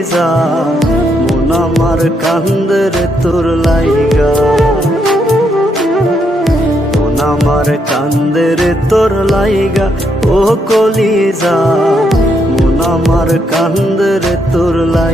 কলিজা মন আমার কান্দে রে তোর লাইগা, মন আমার কান্দে রে তোর লাইগা। ও কলিজা মন আমার কান্দে রে তোর লাইগা।